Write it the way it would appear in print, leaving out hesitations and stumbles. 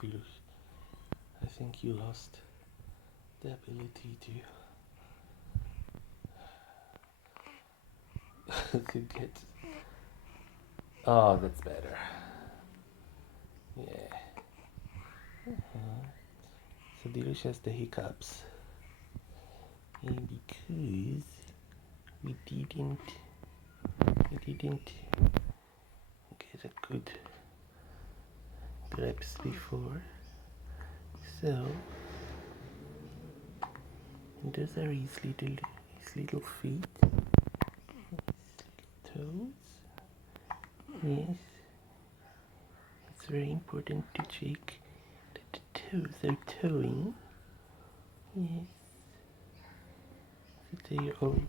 Pirush. I think you lost the ability to get. Oh, that's better. Yeah. So Dilush has the hiccups. And because we didn't get a good grabs before, so those are his little feet, his little toes. Yes, it's very important to check that the toes are toeing. Yes, so they are all